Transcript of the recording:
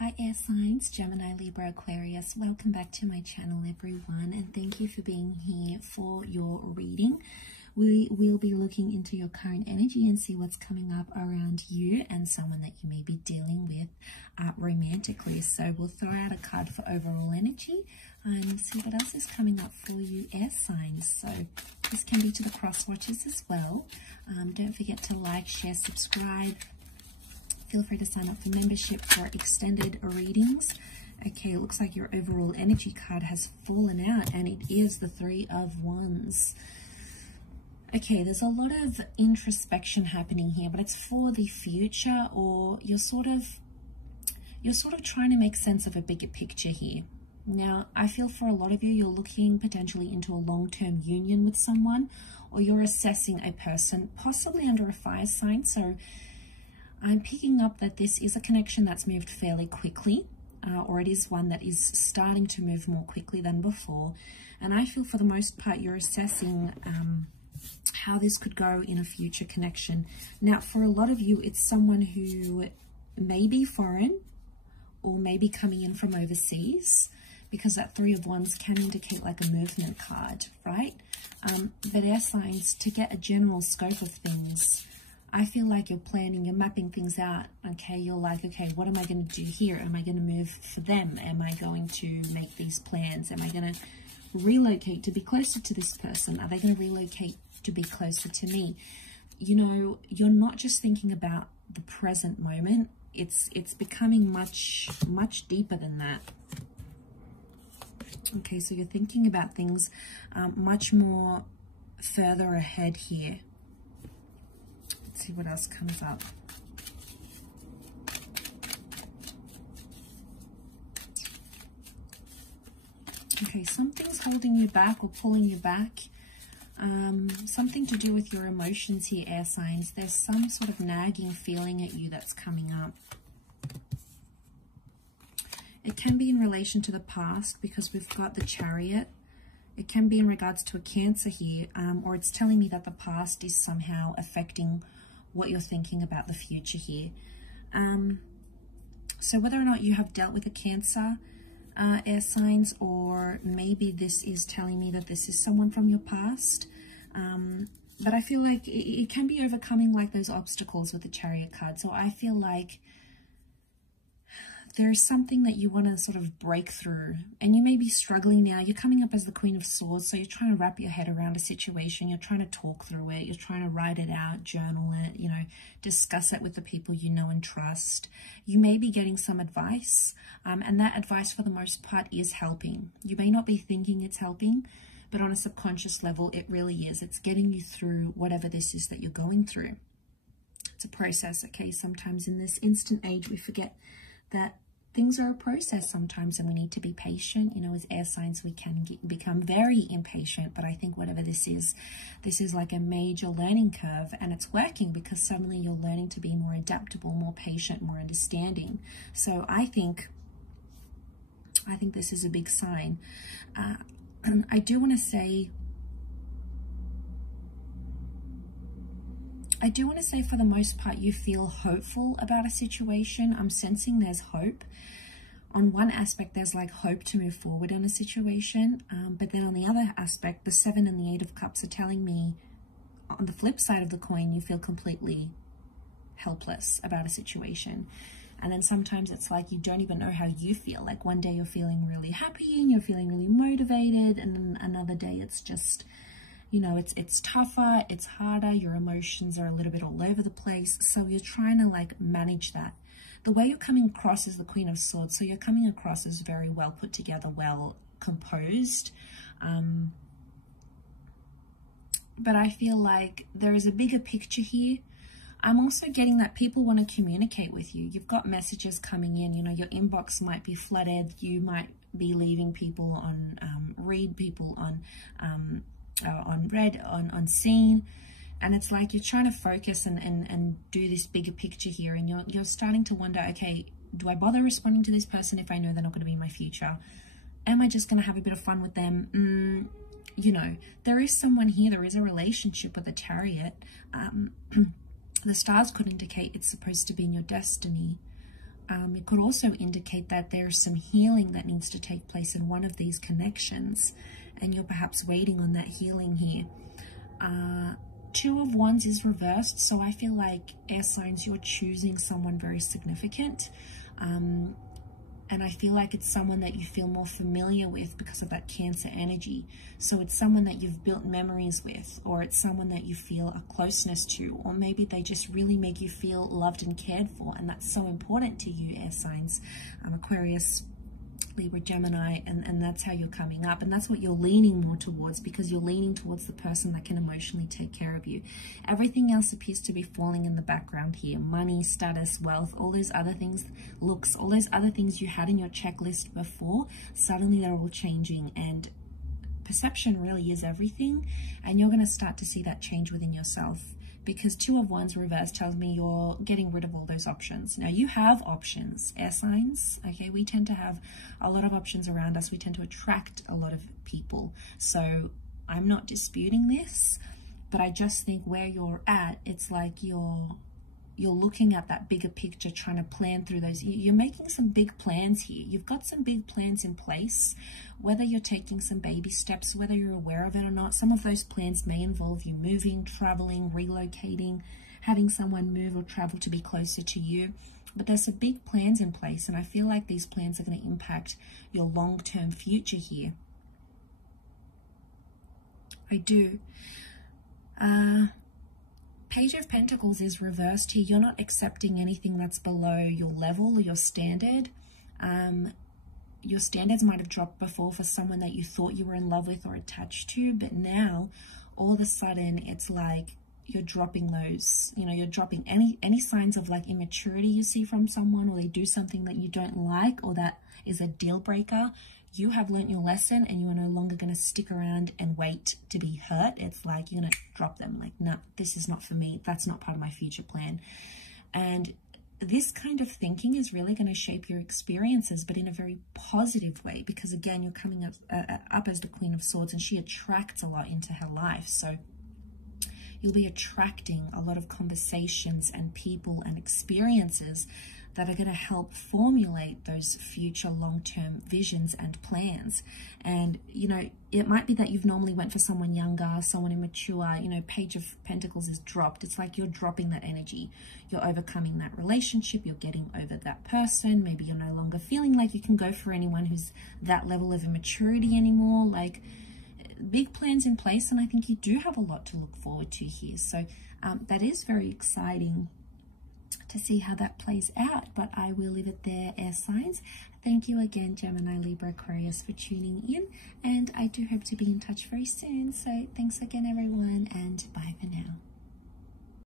Hi air signs, Gemini, Libra, Aquarius. Welcome back to my channel everyone, and thank you for being here for your reading. We will be looking into your current energy and see what's coming up around you and someone that you may be dealing with romantically. So we'll throw out a card for overall energy and see what else is coming up for you air signs. So this can be to the cross watchers as well. Don't forget to like, share, subscribe. Feel free to sign up for membership for extended readings. Okay, it looks like your overall energy card has fallen out, and it is the Three of Wands. Okay, there's a lot of introspection happening here, but it's for the future, or you're sort of trying to make sense of a bigger picture here. Now, I feel for a lot of you, you're looking potentially into a long-term union with someone, or you're assessing a person, possibly under a fire sign. So I'm picking up that this is a connection that's moved fairly quickly, or it is one that is starting to move more quickly than before. And I feel for the most part you're assessing how this could go in a future connection. Now, for a lot of you, it's someone who may be foreign or may be coming in from overseas, because that Three of Wands can indicate like a movement card, right? But air signs, to get a general scope of things, I feel like you're planning, you're mapping things out, okay? You're like, okay, what am I going to do here? Am I going to move for them? Am I going to make these plans? Am I going to relocate to be closer to this person? Are they going to relocate to be closer to me? You know, you're not just thinking about the present moment. It's becoming much deeper than that. Okay, so you're thinking about things much more further ahead here. See what else comes up. Okay, something's holding you back or pulling you back. Something to do with your emotions here, air signs. There's some sort of nagging feeling at you that's coming up. It can be in relation to the past, because we've got the Chariot. It can be in regards to a Cancer here, or it's telling me that the past is somehow affecting what you're thinking about the future here. So whether or not you have dealt with a Cancer, air signs, or maybe this is telling me that this is someone from your past, but I feel like it can be overcoming like those obstacles with the Chariot card. So I feel like there's something that you want to sort of break through, and you may be struggling now. You're coming up as the Queen of Swords, so you're trying to wrap your head around a situation. You're trying to talk through it. You're trying to write it out, journal it, you know, discuss it with the people you know and trust. You may be getting some advice, and that advice for the most part is helping. You may not be thinking it's helping, but on a subconscious level, it really is. It's getting you through whatever this is that you're going through. It's a process, okay? Sometimes in this instant age, we forget that things are a process sometimes, and we need to be patient. You know, as air signs, we can become very impatient, but I think whatever this is like a major learning curve, and it's working because suddenly you're learning to be more adaptable, more patient, more understanding. So I think this is a big sign. I do want to say for the most part, you feel hopeful about a situation. I'm sensing there's hope. On one aspect, there's like hope to move forward in a situation. But then on the other aspect, the 7 and the 8 of Cups are telling me, on the flip side of the coin, you feel completely helpless about a situation. And then sometimes it's like you don't even know how you feel. Like one day you're feeling really happy and you're feeling really motivated, and then another day it's just, you know, it's tougher, it's harder, your emotions are a little bit all over the place. So you're trying to like manage that. The way you're coming across is the Queen of Swords. So you're coming across as very well put together, well composed. But I feel like there is a bigger picture here. I'm also getting that people want to communicate with you. You've got messages coming in, you know, your inbox might be flooded. You might be leaving people on read, people on read, on seen, and it's like you're trying to focus and do this bigger picture here, and you're starting to wonder, okay, do I bother responding to this person if I know they're not going to be in my future? Am I just going to have a bit of fun with them? You know, there is someone here, there is a relationship with a Chariot. The stars could indicate it's supposed to be in your destiny. it could also indicate that there's some healing that needs to take place in one of these connections, and you're perhaps waiting on that healing here. Two of Wands is reversed, so I feel like, air signs, you're choosing someone very significant. And I feel like it's someone that you feel more familiar with because of that Cancer energy. So it's someone that you've built memories with, or it's someone that you feel a closeness to, or maybe they just really make you feel loved and cared for. And that's so important to you, air signs, Aquarius, Libra, Gemini, and that's how you're coming up, and that's what you're leaning more towards, because you're leaning towards the person that can emotionally take care of you. Everything else appears to be falling in the background here. Money, status, wealth, all those other things, looks, all those other things you had in your checklist before, suddenly they're all changing, and perception really is everything, and you're going to start to see that change within yourself. Because Two of Wands reverse tells me you're getting rid of all those options. Now, you have options, air signs, okay? We tend to have a lot of options around us. We tend to attract a lot of people. So I'm not disputing this, but I just think where you're at, it's like you're looking at that bigger picture, trying to plan through those. You're making some big plans here. You've got some big plans in place, whether you're taking some baby steps, whether you're aware of it or not. Some of those plans may involve you moving, traveling, relocating, having someone move or travel to be closer to you. But there's some big plans in place, and I feel like these plans are going to impact your long-term future here. I do. Page of Pentacles is reversed here. You're not accepting anything that's below your level or your standard. Your standards might have dropped before for someone that you thought you were in love with or attached to, but now all of a sudden it's like you're dropping those, you know, you're dropping any signs of like immaturity you see from someone, or they do something that you don't like or that is a deal breaker. You have learnt your lesson, and you are no longer going to stick around and wait to be hurt. It's like you're going to drop them. Like, no, this is not for me. That's not part of my future plan. And this kind of thinking is really going to shape your experiences, but in a very positive way, because again, you're coming up as the Queen of Swords, and she attracts a lot into her life. So you'll be attracting a lot of conversations and people and experiences that are going to help formulate those future long-term visions and plans. And, you know, it might be that you've normally went for someone younger, someone immature. You know, Page of Pentacles is dropped. It's like you're dropping that energy. You're overcoming that relationship. You're getting over that person. Maybe you're no longer feeling like you can go for anyone who's that level of immaturity anymore. Like, big plans in place, and I think you do have a lot to look forward to here. So that is very exciting to see how that plays out, but I will leave it there, air signs. Thank you again, Gemini, Libra, Aquarius, for tuning in, and I do hope to be in touch very soon. So thanks again, everyone, and bye for now.